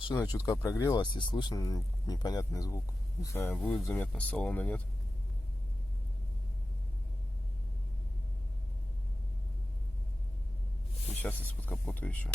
Машина чутка прогрелась и слышно непонятный звук. Не знаю, будет заметно с салона, нет. И сейчас из-под капота еще.